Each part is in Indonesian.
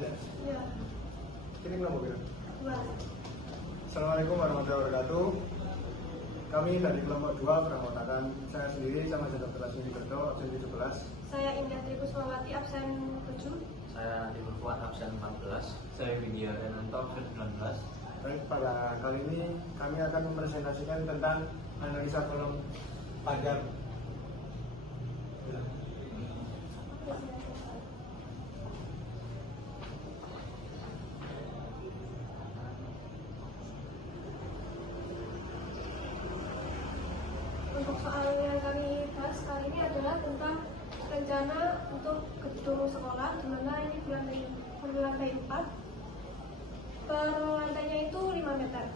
ya? Iya. Ini kelompok berapa? 2. Assalamualaikum warahmatullahi wabarakatuh. Kami dari kelompok 2 beranggotakan saya sendiri sama Dr. Lasmi Berto, absen 17. Saya Indah Trikusmawati, absen 7. Saya Timur Fuad, absen 14. Saya Widya Renanto, absen 19. Baik, pada kali ini kami akan mempresentasikan tentang analisa kolom panjang. Untuk soal yang kami bahas kali ini adalah tentang rencana untuk gedung sekolah, di mana ini berlantai 4. Per lantainya itu 5 meter.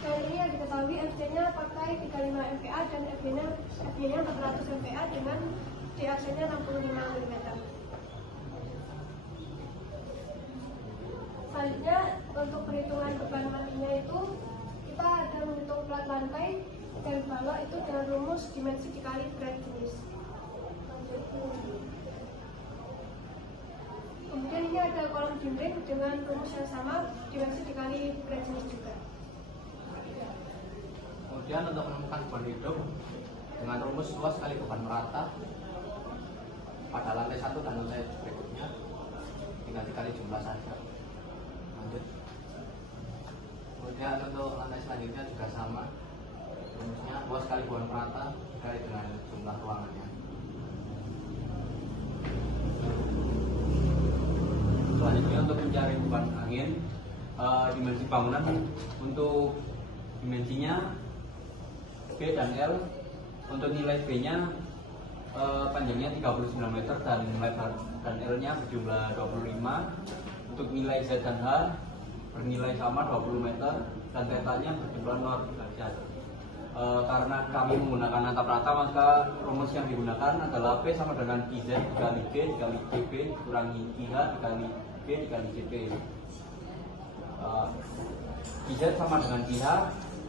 Dan ini yang diketahui FD-nya pakai 35 MPa dan FD-nya 400 MPa dengan DAC-nya 65 mm. Selanjutnya untuk perhitungan beban matinya itu kita ada menghitung plat lantai dan balok itu dengan rumus dimensi dikali berat jenis. Kemudian ini ada kolom dinding dengan rumus yang sama, dimensi dikali berat jenis juga. Kemudian untuk menemukan beban hidup dengan rumus luas kali beban merata pada lantai 1 dan lantai berikutnya, tinggal dikali jumlah saja. Lanjut. Kemudian untuk lantai selanjutnya juga sama, rumusnya luas kali beban merata dikali dengan jumlah ruangannya. Selanjutnya untuk mencari beban angin, dimensi bangunan untuk dimensinya B dan L. Untuk nilai B-nya panjangnya 39 meter dan lebar dan L-nya berjumlah 25. Untuk nilai Z dan H bernilai sama 20 meter dan θ-nya berjumlah 0 derajat. Karena kami menggunakan atap rata, maka rumus yang digunakan adalah P sama dengan IZ dikali G dikali CB kurangi IH dikali G dikali CB. IZ sama dengan IH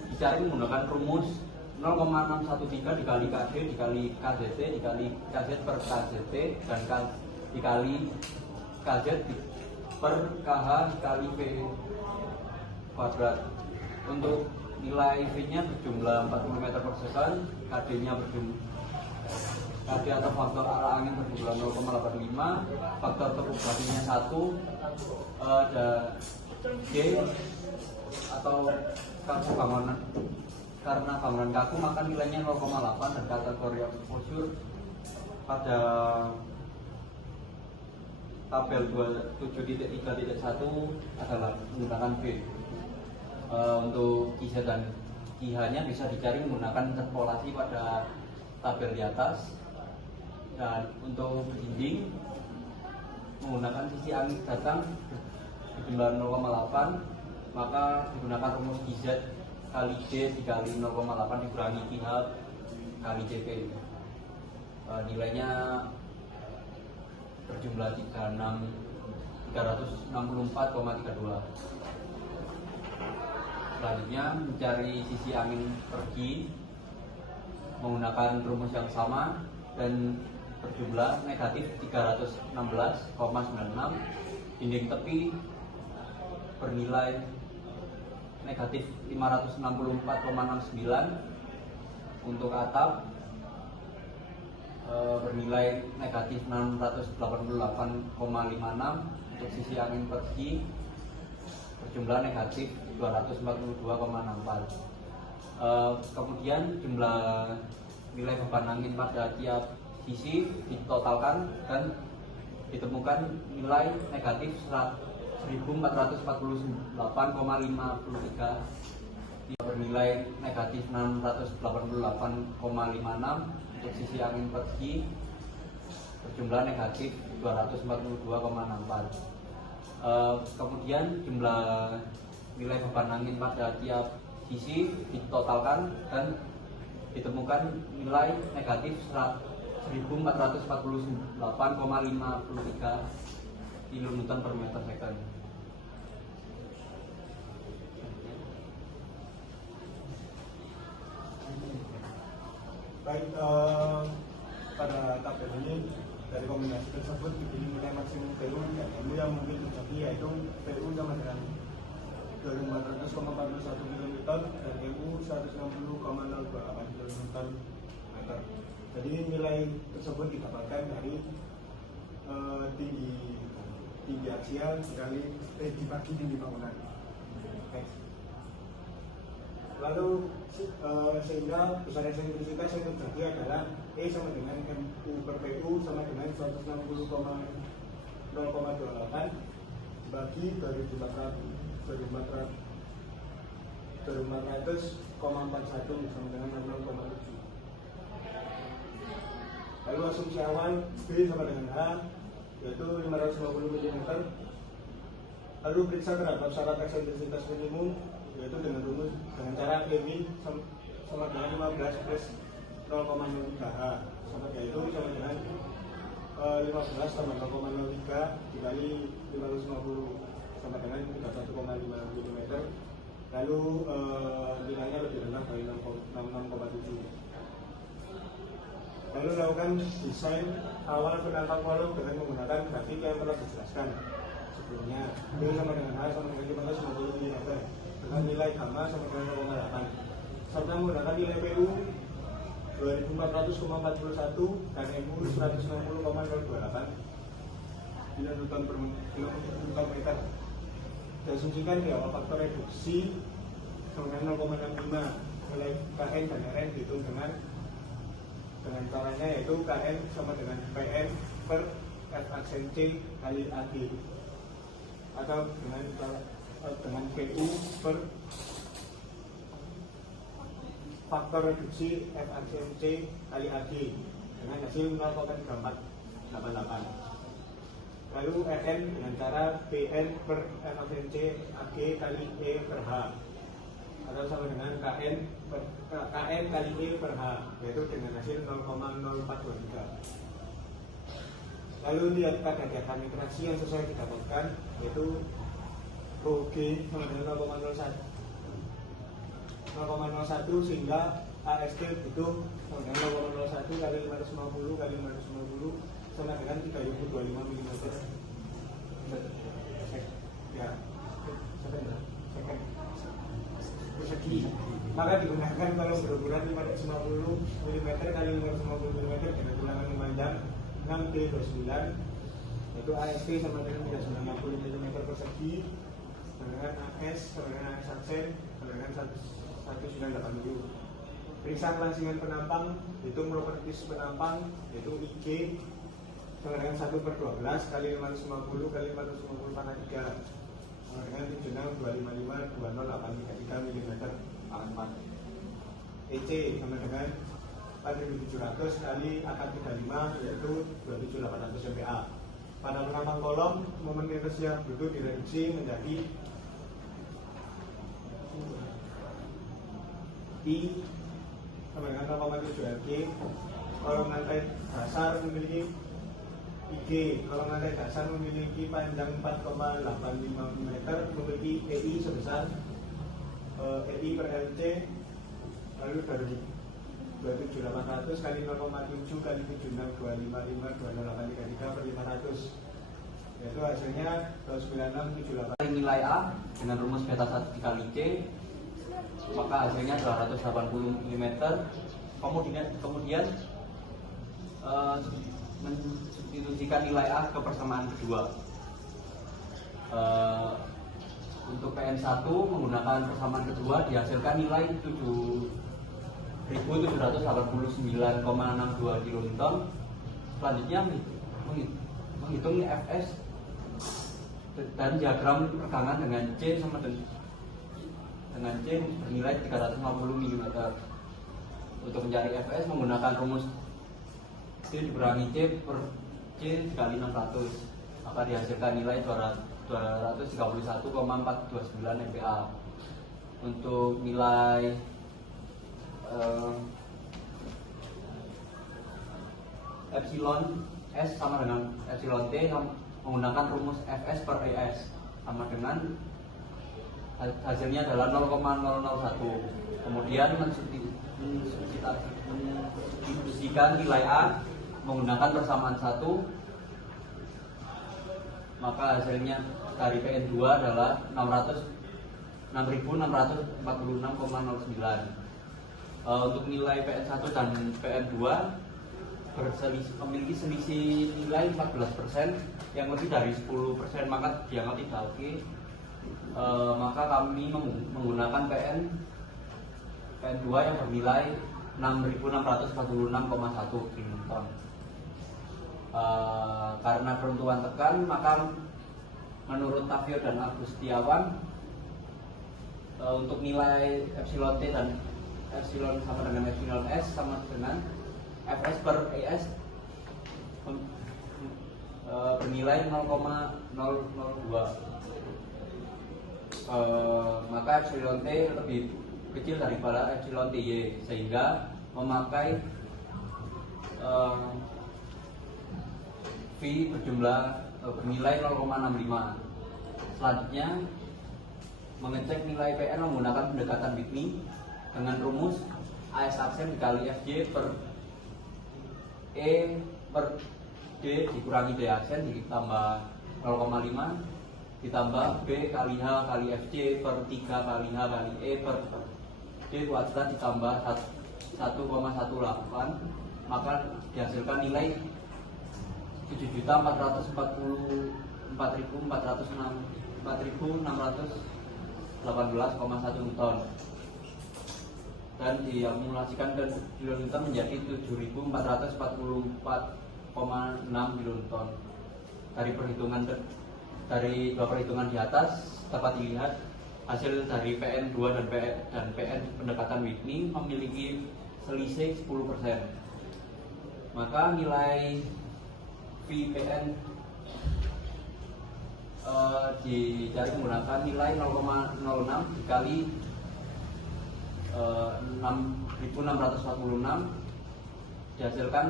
dicari menggunakan rumus 0,613 dikali KD dikali KZT dikali KZ per KZT dan dikali KZ per KH dikali V kuadrat. Untuk nilai V-nya berjumlah 40 meter per second, KD-nya berjumlah KD atau faktor arah angin berjumlah 0,85, faktor topografinya 1, ada G atau kaku bangunan. Karena bangunan kaku maka nilainya 0,8 dan kategori exposure pada tabel 27.3.1 adalah menggunakan B. Untuk IZ dan IH-nya bisa dicari menggunakan interpolasi pada tabel di atas. Dan untuk dinding menggunakan sisi angin datang berjumlah 0,8, maka digunakan rumus IZ kali D dikali 0,8 dikurangi IH kali CP. Nilainya berjumlah 364,32. Selanjutnya mencari sisi angin pergi menggunakan rumus yang sama dan berjumlah negatif 316,96. Dinding tepi bernilai negatif 564,69. Untuk atap bernilai negatif 688,56. Untuk sisi angin pergi berjumlah negatif 242,64. Kemudian jumlah nilai beban angin pada tiap sisi ditotalkan dan ditemukan nilai negatif 1448,53 bernilai negatif 688,56. Untuk sisi angin pergi berjumlah negatif 242,64. Kemudian jumlah nilai beban angin pada tiap sisi ditotalkan dan ditemukan nilai negatif 1448,53 kilonewton per meter second. Baik, pada tabel ini dari kombinasi tersebut dipilih nilai maksimum PU dan MU yang mungkin terjadi, yaitu PU sama dengan 2400,41 km dan MU 160,028 km. Jadi nilai tersebut didapatkan dari tinggi aksial dibagi tinggi bangunan. Lalu sehingga besar eksentrisitas yang terjadi adalah E sama dengan MU per PU sama dengan 160,028 bagi 2400,41 sama dengan 0,7. Lalu asumsi awal B sama dengan H yaitu 550 mm. Lalu periksa terhadap syarat eksentrisitas minimum yaitu dengan rumus dengan cara EB sama dengan 15 plus 0,03 H yaitu sama dengan 15 tambah 0,03 dikali 550 sama dengan 31,5 mm. Lalu nilainya lebih rendah dari 66,7. Lalu lakukan desain awal penangkap volume dengan menggunakan grafik yang telah dijelaskan sebelumnya. B sama dengan H sama dengan 550 mm dengan nilai gamma sama dengan 0,8 serta menggunakan nilai PU 2400,41 dan MU 160,028 kilonewton per meter. Diasumsikan bahwa faktor reduksi sama dengan 0,65 nilai KN dan RN dihitung dengan caranya yaitu KN sama dengan PN per F aksen C kali AG atau dengan PU per faktor reduksi F aksen C kali AG dengan hasil 0,3488. Lalu RN dengan cara PN per F aksen C AG kali E per H atau sama dengan KN kali E per H yaitu dengan hasil 0,0423. Lalu lihat pada data migrasi yang sesuai didapatkan yaitu Rho G sama dengan 0,01 sehingga AST butuh sama dengan 0,01 kali 550 kali 550 sama dengan 3025 mm ya persegi. Maka digunakan kalau berukuran 550 mm kali 550 mm dengan tulangan memanjang 6T29 yaitu AST sama dengan 390 mm persegi dengan AS sama dengan AS aksen sama dengan 1980. Periksa kelansingan penampang hitung properties penampang yaitu IG sama dengan 1/12 kali 550 kali 550 pangkat 3 dengan 76 255 2083 mm pangkat 4. EC sama dengan 4700 kali akad 35 yaitu 27800 MPa. Pada penampang kolom momen inersia butuh direduksi menjadi I sama dengan 0,7 Lg. Kolom lantai dasar memiliki IG, kolom lantai dasar memiliki panjang 4,85 mm, memiliki EI sebesar EI per LC, lalu dari 27800 kali 0,7 kali 76 255 20833 per 500 yaitu hasilnya 9678. Nilai A dengan rumus beta 1 dikali C maka hasilnya 280 mm. Kemudian mensubstitusikan nilai A ke persamaan kedua. Untuk PN1 menggunakan persamaan kedua dihasilkan nilai 7.789,62 kilonewton. Selanjutnya menghitung Fs dan diagram regangan dengan C sama dengan C bernilai 350 mm. Untuk mencari Fs menggunakan rumus C dikurangi C per C dikali 600 maka dihasilkan nilai 231,429 MPa. Untuk nilai epsilon S sama dengan epsilon T menggunakan rumus Fs per Es sama dengan hasilnya adalah 0,001. Kemudian mensubstitusikan nilai A menggunakan persamaan 1, maka hasilnya dari PN2 adalah 6.646,09. Untuk nilai PN1 dan PN2 memiliki selisih nilai 14%, yang lebih dari 10%, maka dianggap tidak oke. Maka kami menggunakan PN2 yang bernilai 6.646,1 kilonewton. Karena peruntukan tekan, maka menurut Tavio dan Agustiawan, untuk nilai epsilon T dan epsilon sama dengan epsilon S sama dengan Fs per Es bernilai 0,002. Maka epsilon T lebih kecil daripada epsilon Ty, sehingga memakai V bernilai 0,65. Selanjutnya mengecek nilai PN menggunakan pendekatan Whitney dengan rumus AS aksen dikali FJ per E per D dikurangi D aksen ditambah 0,5 ditambah B kali H kali FJ per 3 kali H kali E per D kuadrat ditambah 1,18, maka dihasilkan nilai 7.444.618,1 Newton, dan diakumulasikan dan kilonewton menjadi 7.444,6 kilonewton. Dari dua perhitungan di atas dapat dilihat hasil dari PN2 dan PN pendekatan Whitney memiliki selisih 10%. Maka nilai VPN dicari menggunakan nilai 0,06 dikali 6.646, dihasilkan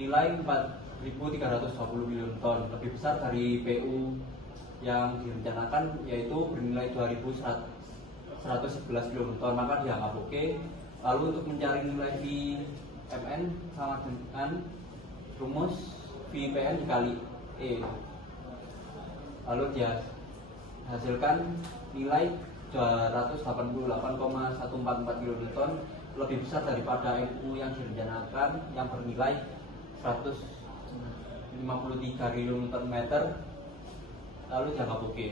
nilai 4.320 kilonewton, lebih besar dari PU yang direncanakan, yaitu bernilai 2.111 kilonewton, maka dianggap oke. Lalu untuk mencari nilai VMN sama dengan rumus VPN dikali E, lalu dia hasilkan nilai 288,144 kilonewton, lebih besar daripada MU yang direncanakan yang bernilai 153 kilonewton meter, lalu dianggap oke.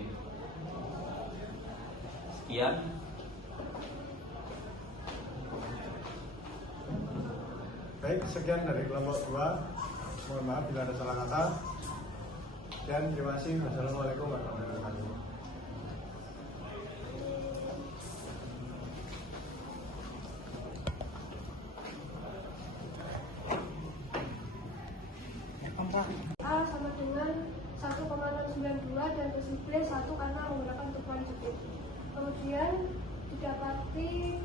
Sekian. Baik, sekian dari kelompok 2. Mohon maaf bila ada salah kata. Dan terima kasih. Wassalamualaikum warahmatullahi wabarakatuh. A sama dengan 1,092 dan posisi B 1 karena menggunakan tukuran jepit. Kemudian didapati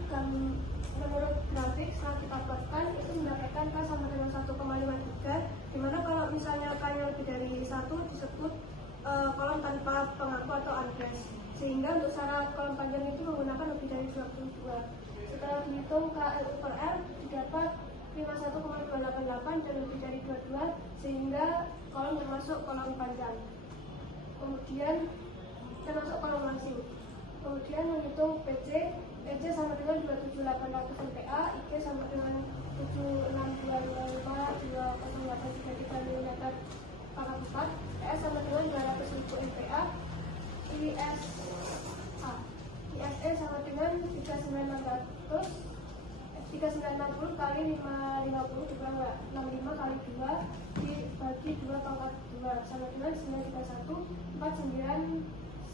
menurut grafik setelah kita plotkan itu mendapatkan K sama dengan 1,53, dimana kalau misalnya K-nya lebih dari 1 disebut kolom tanpa pengaku atau unbrace, sehingga untuk syarat kolom panjang itu menggunakan lebih dari 22. Setelah dihitung KL per R didapat 51,288 dan lebih dari 22, sehingga kolom termasuk kolom panjang. Kemudian termasuk kolom langsing. Kemudian menghitung PC sama dengan 27.800 MPa, IG sama dengan 76.255.208.33 mm pangkat 4, PS sama dengan 200.000 MPa, ISE sama dengan 3960 kali 550 dikurang 65 kali 2 dibagi 2 pangkat 2 sama dengan 931 49.1005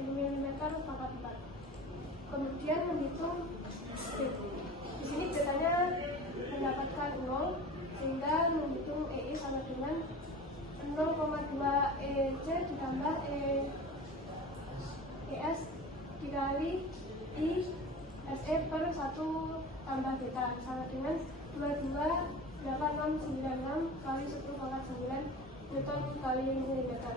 mm pangkat 4. Kemudian menghitung B. Di sini datanya mendapatkan 0, sehingga menghitung EI sama dengan 0,2 EC ditambah ES dikali ISE per 1 tambah beta sama dengan 228696 kali 10 pangkat 9 Newton kali milimeter.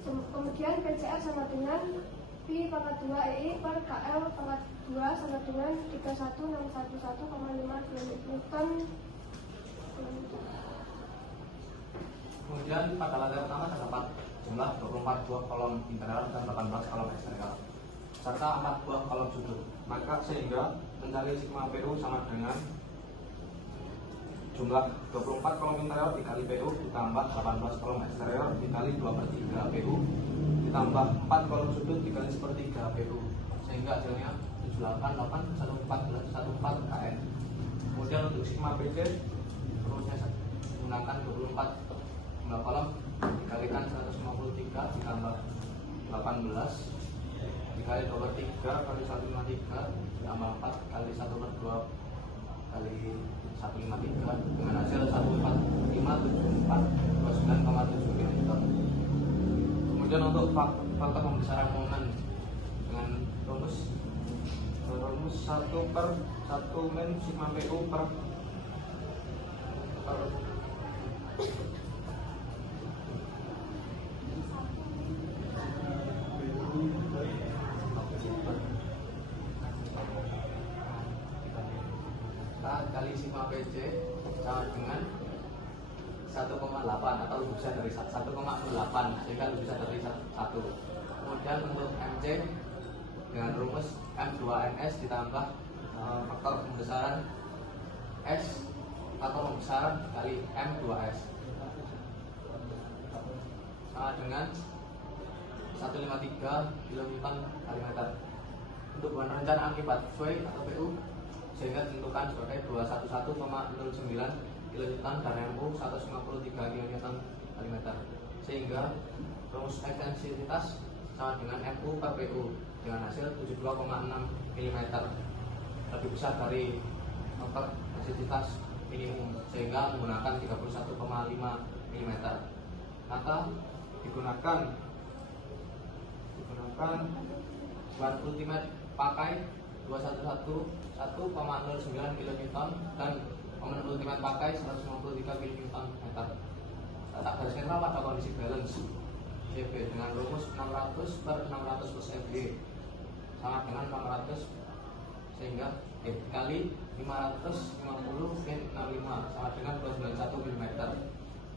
Kemudian PCR sama dengan Pi pangkat 2 EI per KL pangkat 2 sama dengan 31611,5 km menentukan Kemudian pada lantai pertama terdapat jumlah 24 buah kolom internal dan 18 kolom eksternal serta 4 buah kolom sudut. Maka sehingga mencari sigma PU sama dengan jumlah 24 kolom internal dikali PU ditambah 18 kolom eksterior dikali 2/3 PU ditambah 4 kolom sudut dikali 1/3 PU, sehingga hasilnya 78, 14, 14 KN. Kemudian untuk sigma PC rumusnya menggunakan 24 jumlah kolom dikalikan 153 ditambah 18 dikali 2/3 kali 153 ditambah 4 kali 1/2 kali 153 dengan hasil 14574 29,7 km. Kemudian untuk faktor pembesaran momen dengan rumus 1/1 min sigma PU per kali sigma PC sama dengan 1,8 atau lebih besar dari 1,08 sehingga lebih besar dari 1. Kemudian untuk MC dengan rumus M2NS ditambah faktor pembesaran S atau pembesaran kali M2S sama dengan 153 kN kali meter. Untuk bahan rencana akibat V atau PU sehingga ditentukan sebagai 211,09 kN dan MU 153 kN kali meter, sehingga rumus ekstensivitas sama dengan MU per PU dengan hasil 72,6 mm lebih besar dari faktor ekstensivitas minimum sehingga menggunakan 31,5 mm. Maka digunakan bahan ultimate pakai 211 1,09 kN dan komponen ultimate pakai 153 kN. Letak garis sentral pada kondisi balance CB dengan rumus 600 per 600 plus FB sama dengan 600 sehingga kali 550 min 65 sama dengan 291 mm.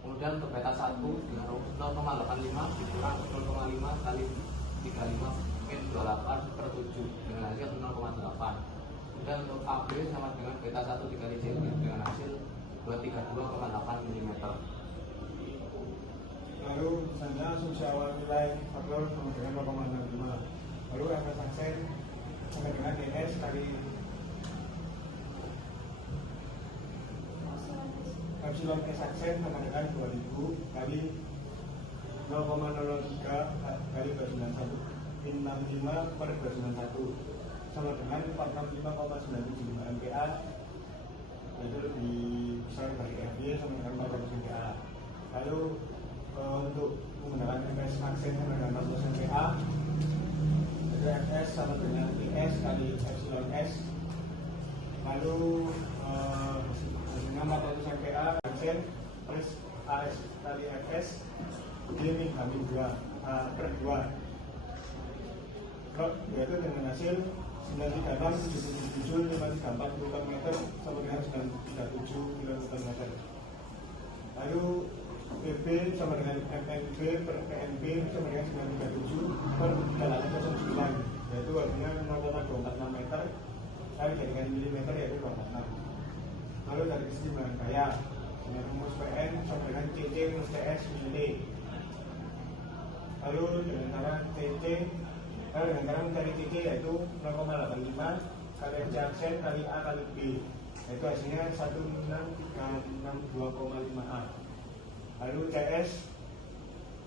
Kemudian untuk beta 1 dengan rumus 0,85 dikurang 0,5 kali 35 min 28 per 7 dengan hasil 0,8. Kemudian untuk AB sama dengan beta 1 dikali CB dengan hasil 232,8 mm. Lalu misalnya asumsi awal nilai faktor sama dengan 0,65. Lalu FS aksen sama dengan DS kali epsilon S aksen sama dengan 2000 kali 0,03 kali 291 min 65 per 291 sama dengan 465,975 MPa, yaitu lebih besar dari FB sama dengan 400 MPa. Lalu untuk menggunakan FS aksen sama dengan 400 MPa, yaitu FS sama dengan PS kali epsilon S. Lalu dengan 400 MPa aksen plus AS kali FS min kami 2 per 2, yaitu dengan hasil 936,777 meter sama dengan 937 km. Lalu PB sama dengan MNB per PNB sama dengan 937 per 309, yaitu artinya 0,246 meter kali dengan milimeter yaitu 26. Lalu dari keseimbangan gaya dengan rumus PN sama dengan CC minus TS mili. Lalu dengan cara mencari CC yaitu 0,85 kali FC aksen kali A kali B, yaitu hasilnya 16362,5A. Lalu CS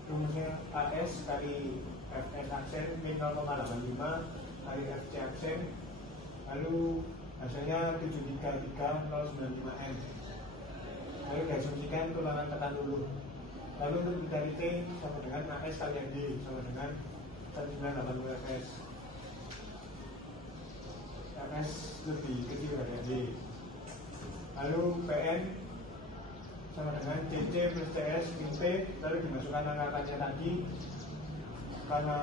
rumusnya AS kali FS aksen min 0,85 kali FC aksen, lalu hasilnya 733,095N. Lalu diasumsikan tulangan tekan dulu. Lalu untuk mencari T sama dengan AS kali D sama dengan 1980 Fs. Fs lebih kecil dari D. Lalu PN sama dengan CC plus CS min P, lalu dimasukkan angkatannya tadi karena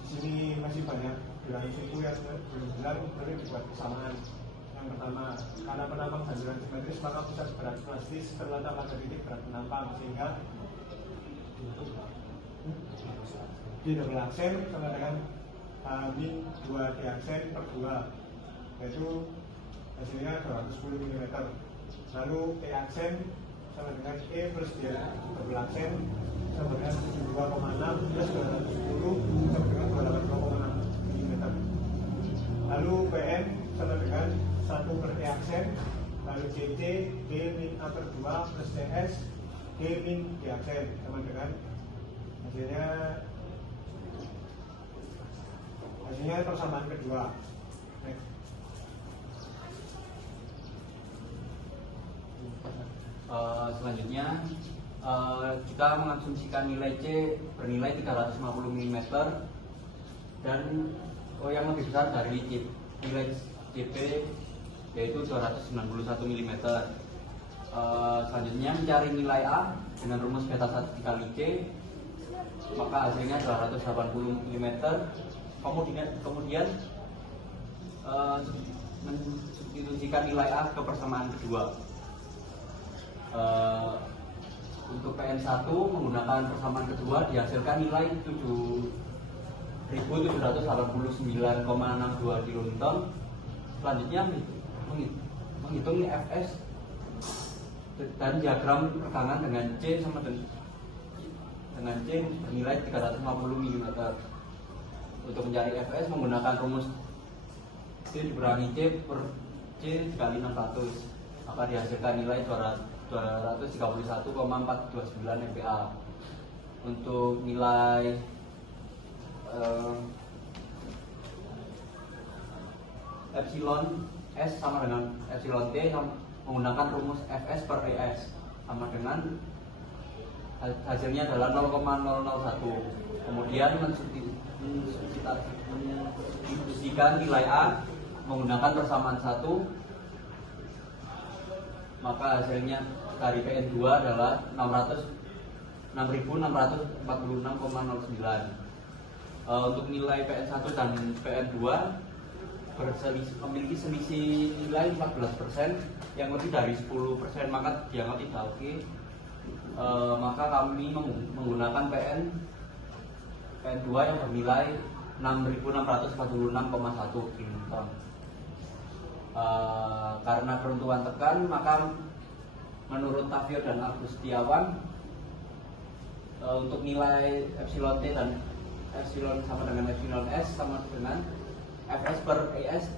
di sini masih banyak bilangan suku yang belum benar, lalu dibuat kesamaan. Yang pertama, karena penampang saluran simetris maka pusat berat plastis terletak pada titik berat penampang sehingga di double aksen sama dengan min 2 D aksen per 2, yaitu hasilnya 210 mm. Lalu E aksen sama dengan E plus D double aksen sama dengan 72,6 plus 210 sama dengan 280,6 mm. Lalu PN sama dengan 1 per E aksen, lalu CC G min A per 2 plus TS G min D aksen sama dengan hasilnya persamaan kedua. Next. Selanjutnya kita mengasumsikan nilai C bernilai 350 mm dan yang lebih besar dari nilai CP yaitu 291 mm. Selanjutnya mencari nilai A dengan rumus beta 1 dikali C, maka hasilnya 280 mm. Kemudian mensubstitusikan nilai A ke persamaan kedua. Untuk PN1 menggunakan persamaan kedua dihasilkan nilai 7.789,62 kilonewton. Selanjutnya menghitung Fs dan diagram rekangan dengan C sama dengan C bernilai 350 mm. Untuk mencari Fs menggunakan rumus C dikurangi C per C dikali 600, maka dihasilkan nilai 231,429 MPa. Untuk nilai epsilon S sama dengan epsilon T menggunakan rumus Fs per Es sama dengan hasilnya adalah 0,001. Kemudian mensubstitusikan nilai A menggunakan persamaan 1, maka hasilnya dari PN2 adalah 6.646,09. Untuk nilai PN1 dan PN2 memiliki selisih nilai 14%, yang lebih dari 10% maka dianggap tidak oke. Maka kami menggunakan PN2 yang bernilai 6.646,1 kilonewton. Karena peruntukan tekan, maka menurut Tavio dan Agustiawan untuk nilai epsilon T dan epsilon sama dengan epsilon S sama dengan Fs per Es